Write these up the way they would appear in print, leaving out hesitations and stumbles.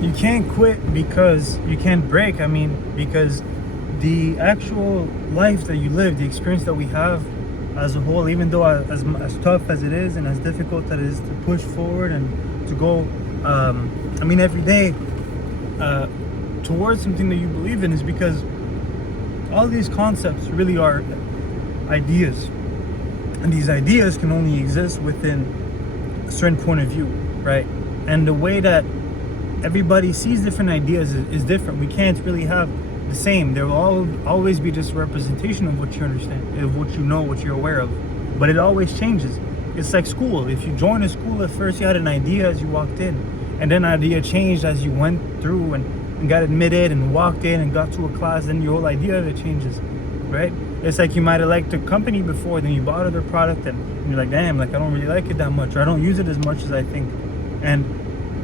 You can't quit because you can't break. I mean, because the actual life that you live, the experience that we have as a whole, even though as tough as it is and as difficult that it is to push forward and to go, I mean, every day uh, towards something that you believe in, is because all these concepts really are ideas, and these ideas can only exist within a certain point of view, right? And the way that everybody sees different ideas is different. We can't really have the same. There will always be just a representation of what you understand, of what you know, what you're aware of. But it always changes. It's like school. If you join a school at first, you had an idea as you walked in, and then idea changed as you went through and got admitted and walked in and got to a class. Then your whole idea of it changes, right? It's like you might have liked a company before, then you bought their product, and you're like, damn, like I don't really like it that much, or I don't use it as much as I think. And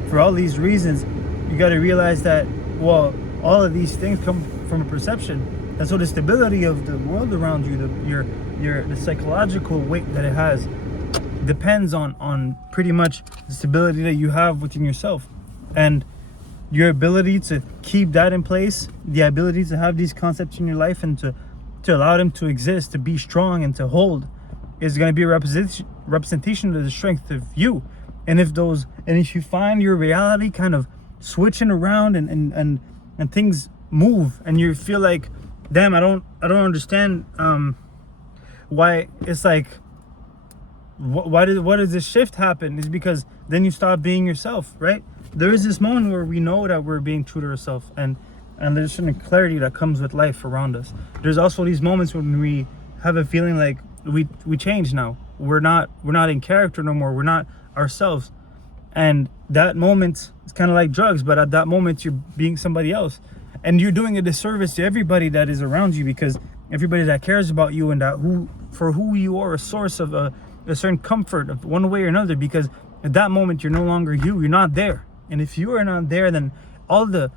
for all these reasons, you got to realize that, well, all of these things come from a perception. And so the stability of the world around you, the psychological weight that it has, depends on pretty much the stability that you have within yourself, and your ability to keep that in place, the ability to have these concepts in your life and to allow them to exist, to be strong and to hold, is going to be a representation of the strength of you. And if you find your reality kind of switching around and things move, and you feel like, damn, I don't understand why it's like, why does this shift happen, is because then you stop being yourself, right? There is this moment where we know that we're being true to ourselves, and there's certain clarity that comes with life around us. There's also these moments when we have a feeling like we change now. We're not in character no more. We're not ourselves. And that moment is kind of like drugs, but at that moment you're being somebody else, and you're doing a disservice to everybody that is around you, because everybody that cares about you and that who you are, a source of a certain comfort of one way or another, because at that moment you're no longer you're not there. And if you are not there, then all the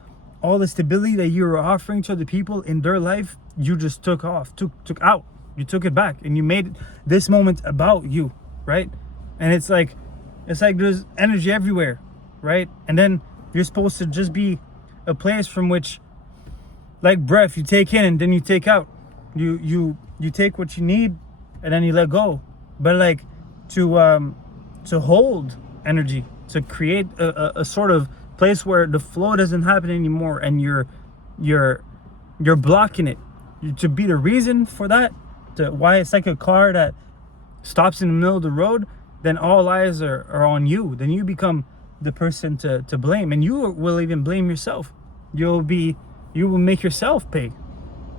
stability that you were offering to other people in their life, you just took out, you took it back, and you made this moment about you, right? And it's like there's energy everywhere, right? And then you're supposed to just be a place from which, like breath, you take in and then you take out. You take what you need and then you let go. But like to hold energy, to create a sort of place where the flow doesn't happen anymore, and you're blocking it. To be the reason for that, to why it's like a car that stops in the middle of the road, then all eyes are on you. Then you become the person to blame, and you will even blame yourself. You will make yourself pay,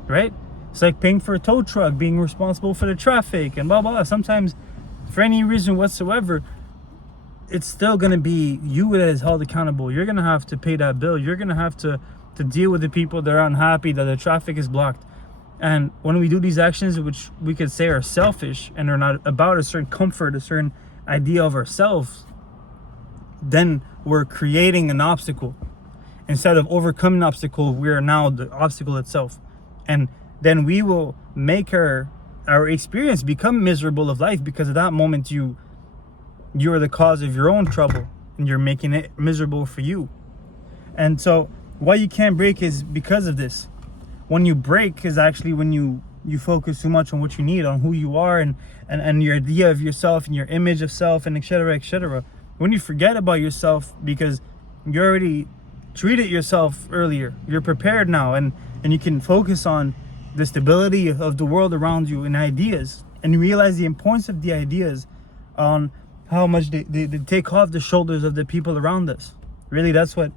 right? It's like paying for a tow truck, being responsible for the traffic and blah blah. Sometimes, for any reason whatsoever, it's still going to be you that is held accountable. You're going to have to pay that bill. You're going to have to deal with the people that are unhappy that the traffic is blocked. And when we do these actions, which we could say are selfish and are not about a certain comfort, a certain idea of ourselves, then we're creating an obstacle. Instead of overcoming an obstacle, we are now the obstacle itself. And then we will make our experience become miserable of life, because at that moment you're the cause of your own trouble, and you're making it miserable for you. And so why you can't break is because of this. When you break is actually when you focus too much on what you need, on who you are, and your idea of yourself and your image of self, and etc., etc. When you forget about yourself because you already treated yourself earlier, you're prepared now, and you can focus on the stability of the world around you and ideas, and you realize the importance of the ideas on how much they take off the shoulders of the people around us. Really, that's what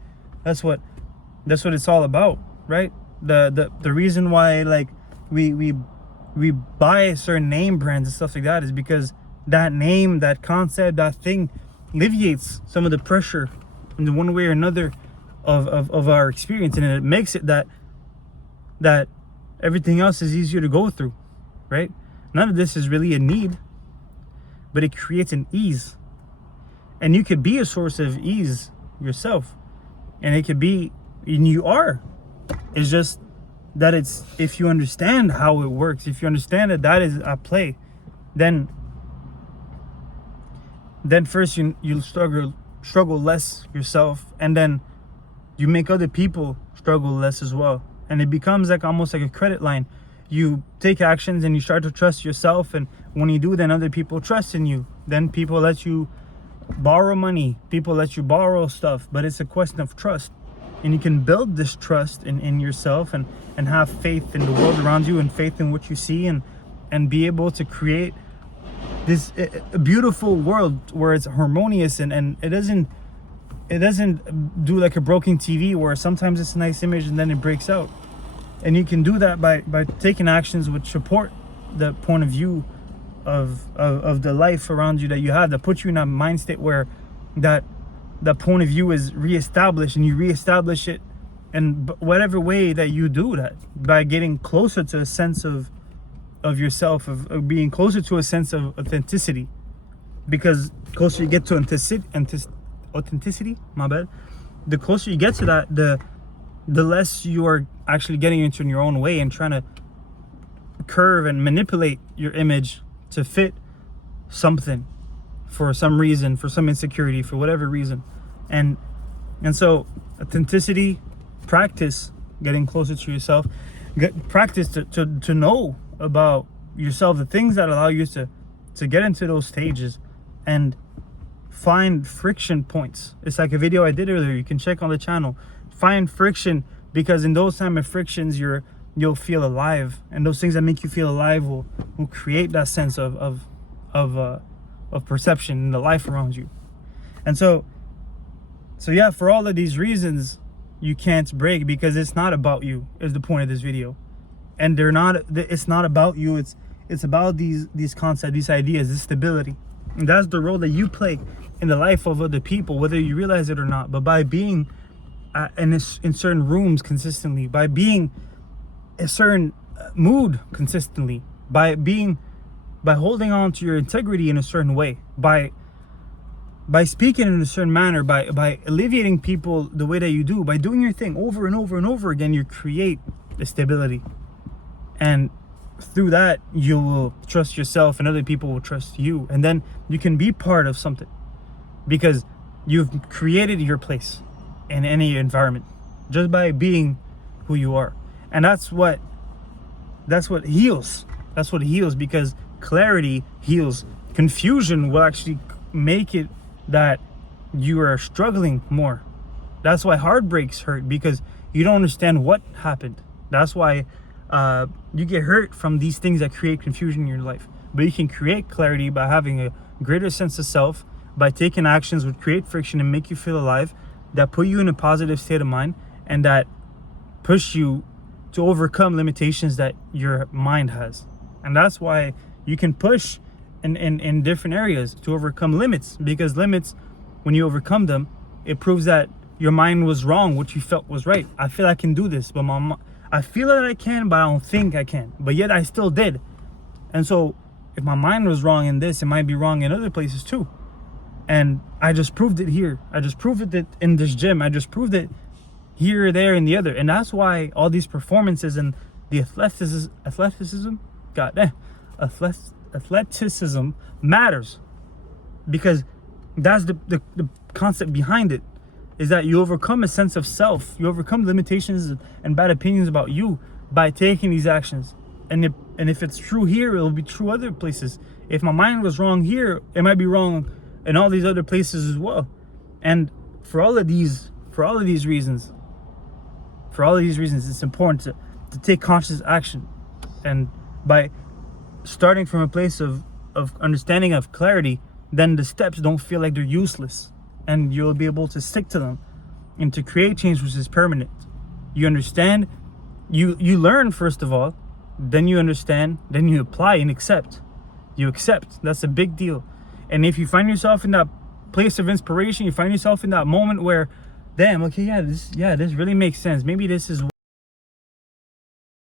it's all about, right? The reason why, like, we buy certain name brands and stuff like that is because that name, that concept, that thing alleviates some of the pressure in the one way or another of our experience, and it makes it that everything else is easier to go through, right? None of this is really a need, but it creates an ease. And you could be a source of ease yourself, and it could be, and you are. It's just that it's, if you understand how it works, if you understand that is at play, then first you'll struggle less yourself, and then you make other people struggle less as well. And it becomes like almost like a credit line. You take actions and you start to trust yourself, and when you do, then other people trust in you. Then people let you borrow money, people let you borrow stuff, but it's a question of trust. And you can build this trust in yourself, and have faith in the world around you, and faith in what you see, and be able to create this a beautiful world where it's harmonious, and it doesn't do like a broken TV where sometimes it's a nice image and then it breaks out. And you can do that by taking actions which support the point of view of the life around you that you have, that puts you in a mind state where that point of view is reestablished, and you reestablish it in whatever way that you do that, by getting closer to a sense of yourself, of being closer to a sense of authenticity. Because closer you get to authenticity, my bad, the closer you get to that, the less you are actually getting into your own way and trying to curve and manipulate your image to fit something, for some reason, for some insecurity, for whatever reason. And so authenticity, practice getting closer to yourself, practice to know about yourself, the things that allow you to get into those stages, and find friction points. It's like a video I did earlier, you can check on the channel. Find friction, because in those time of frictions you'll feel alive, and those things that make you feel alive will create that sense of perception in the life around you. And so yeah, for all of these reasons, you can't break, because it's not about you, is the point of this video. And it's not about you, it's about these concepts, these ideas, this stability. And that's the role that you play in the life of other people, whether you realize it or not. But by being in certain rooms consistently, by being a certain mood consistently, by holding on to your integrity in a certain way, by speaking in a certain manner, by alleviating people the way that you do, by doing your thing over and over and over again, you create the stability. And through that, you will trust yourself, and other people will trust you, and then you can be part of something, because you've created your place in any environment just by being who you are. And that's what heals. That's what heals, because clarity heals. Confusion will actually make it that you are struggling more. That's why heartbreaks hurt, because you don't understand what happened. That's why you get hurt from these things that create confusion in your life. But you can create clarity by having a greater sense of self, by taking actions which create friction and make you feel alive, that put you in a positive state of mind, and that push you to overcome limitations that your mind has. And that's why you can push in different areas to overcome limits, because limits, when you overcome them, it proves that your mind was wrong, what you felt was right. I feel I can do this, but I feel that I can, but I don't think I can, but yet I still did. And so if my mind was wrong in this, it might be wrong in other places too. And I just proved it here. I just proved it in this gym. I just proved it here, there, and the other. And that's why all these performances and the athleticism matters, because that's the concept behind it, is that you overcome a sense of self. You overcome limitations and bad opinions about you by taking these actions. And if it's true here, it'll be true other places. If my mind was wrong here, it might be wrong in all these other places as well. And for all of these reasons, it's important to take conscious action. And by starting from a place of understanding, of clarity, then the steps don't feel like they're useless, and you'll be able to stick to them and to create change which is permanent. You understand, you learn first of all, then you understand, then you apply and accept. You accept. That's a big deal. And if you find yourself in that place of inspiration, you find yourself in that moment where, damn, okay, this really makes sense. Maybe this is